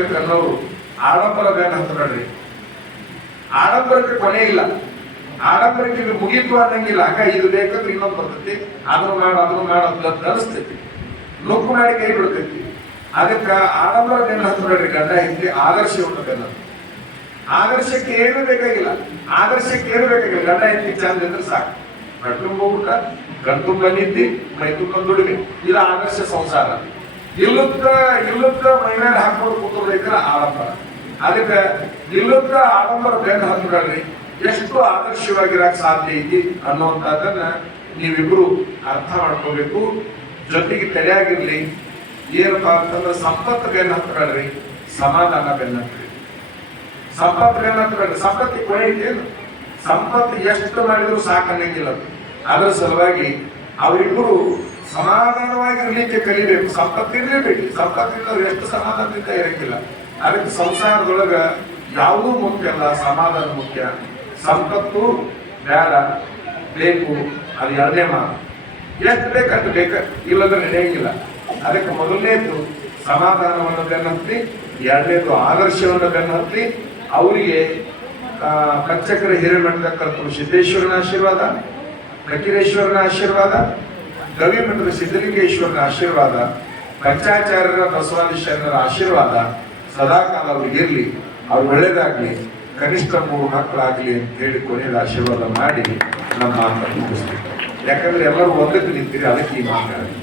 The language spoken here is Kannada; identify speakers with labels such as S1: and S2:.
S1: ಅನ್ನೋರು ಆಡಂಬರ ಬೇಡ ಹತ್ತಬೇಡ್ರಿ ಆಡಂಬರಕ್ಕೆ ಕೊನೆ ಇಲ್ಲ. ಆಡಂಬರಕ್ಕೆ ಇದು ಮುಗೀತು ಅನ್ನಂಗಿಲ್ಲ. ಅಕ್ಕ ಇದು ಬೇಕಂದ್ರೆ ಇನ್ನೊಂದು ಬರ್ತೈತಿ. ಅದನ್ನು ಮಾಡ ಅದನ್ನು ಮಾಡ ಅಂತ ಅನಿಸ್ತೈತಿ. ಮಾಡಿ ಕೈ ಬಿಡ್ತೈತಿ. ಅದಕ್ಕೆ ಆಡಂಬರ ಬೆನ್ನ ನೋಡ್ರಿ ಗಂಡ, ಹೆಂಡತಿ ಆದರ್ಶವನ್ನು ಬೆನ್ನ ಆದರ್ಶಕ್ಕೆ ಏನು ಬೇಕಾಗಿಲ್ಲ. ಆದರ್ಶಕ್ಕೆ ಏನು ಬೇಕಾಗಿಲ್ಲ. ಗಂಡ, ಹೆಂಡತಿ, ಚಂದ ಇದ್ರೆ ಸಾಕು. ಬೆಡ್ರೂಮ್ ಹೋಗ್ಬಿಟ್ಟ ಗಂಟು ತುಂಬ ನಿದ್ದಿ ಮೈ ತುಂಬ ದುಡಿಮೆ. ಇದು ಆದರ್ಶ ಸಂಸಾರ. ಇಲ್ಲದ ಇಲ್ಲದ ಮೈ ಹಾಕೋದು ಹಾಕೊಂಡು ಕೂತ್ಕೊಂಡಿದ್ರೆ ಆಡಂಬರ. ಅದಕ್ಕೆ ಇಲ್ಲದ ಆಡಂಬರ ಬೇಗ ಹತ್ತಬೇಡ್ರಿ ಎಷ್ಟು ಆದರ್ಶವಾಗಿರಕ್ ಸಾಧ್ಯ ಐತಿ ಅನ್ನುವಂಥದ್ದನ್ನ ನೀವಿಬ್ರು ಅರ್ಥ ಮಾಡ್ಕೋಬೇಕು. ಜೊತೆಗೆ ತಲೆಯಾಗಿರ್ಲಿ. ಏನಪ್ಪಾ ಅಂತಂದ್ರೆ ಸಂಪತ್ತು ಬೇನ್ ಹತ್ತಬೇಡ್ರಿ ಸಮಾಧಾನ ಬೆನ್ನ ಹತ್ರಿ ಸಂಪತ್ತು ಬೆನ್ನು ಸಂಪತ್ತಿ ಕೊನೆ ಐತೇನು ಸಂಪತ್ತು ಎಷ್ಟು ಮಾಡಿದ್ರು ಸಾಕನ್ನಂಗಿಲ್ಲ ಅದರ ಸಲುವಾಗಿ ಅವರಿಬ್ಬರು ಸಮಾಧಾನವಾಗಿ ಇರ್ಲಿಕ್ಕೆ ಕಲಿಬೇಕು. ಸಂಪತ್ತು ಇರ್ಲೇಬೇಕು ಸಂಪತ್ತಿಲ್ಲದ್ರೆ ಎಷ್ಟು ಸಮಾಧಾನದಿಂದ ಇರಕ್ಕಿಲ್ಲ ಅದಕ್ಕೆ ಸಂಸಾರದೊಳಗ ಯಾವುದೂ ಮುಖ್ಯ ಅಲ್ಲ, ಸಮಾಧಾನ ಮುಖ್ಯ. ಸಂಪತ್ತು ಬೇಡ ಬೇಕು. ಅದು ಎರಡನೇ ಮಾತು ಎಷ್ಟು ಬೇಕಂತ ಬೇಕ. ಇಲ್ಲದ್ರೆ ನಡೆಯಂಗಿಲ್ಲ. ಅದಕ್ಕೆ ಮೊದಲನೇದು ಸಮಾಧಾನವನ್ನು ಬೆನ್ನತ್ತಿ, ಎರಡನೇದು ಆದರ್ಶವನ್ನು ಬೆನ್ನತ್ತಿ, ಅವರಿಗೆ ಕಚ್ಚಕರ ಹಿರೇಮಠದಕ್ಕಂತೂ ಸಿದ್ದೇಶ್ವರನ ಆಶೀರ್ವಾದ ಕಟಿರೇಶ್ವರನ ಆಶೀರ್ವಾದ ಗವಿ ಮಠದ ಸಿದ್ಧಲಿಂಗೇಶ್ವರನ ಆಶೀರ್ವಾದ, ಪಂಚಾಚಾರ್ಯರ ಬಸವಾದೀಶರ ಆಶೀರ್ವಾದ ಸದಾಕಾಲ ಅವ್ರಿಗೆ ಇರಲಿ. ಅವ್ರು ಒಳ್ಳೇದಾಗ್ಲಿ. ಕನಿಷ್ಠ ಮೂರು ಮಕ್ಕಳಾಗ್ಲಿ ಅಂತ ಹೇಳಿ ಕೊನೆಯ ಆಶೀರ್ವಾದ ಮಾಡಿ ನಮ್ಮ ಮಾತನ್ನು ಮುಗಿಸ್ಬೇಕು. ಯಾಕಂದ್ರೆ ಎಲ್ಲರೂ ಒಂದಕ್ಕೆ ನಿಂತೀರಿ, ಅದಕ್ಕೆ ಈ ಮಾತಾಡಿ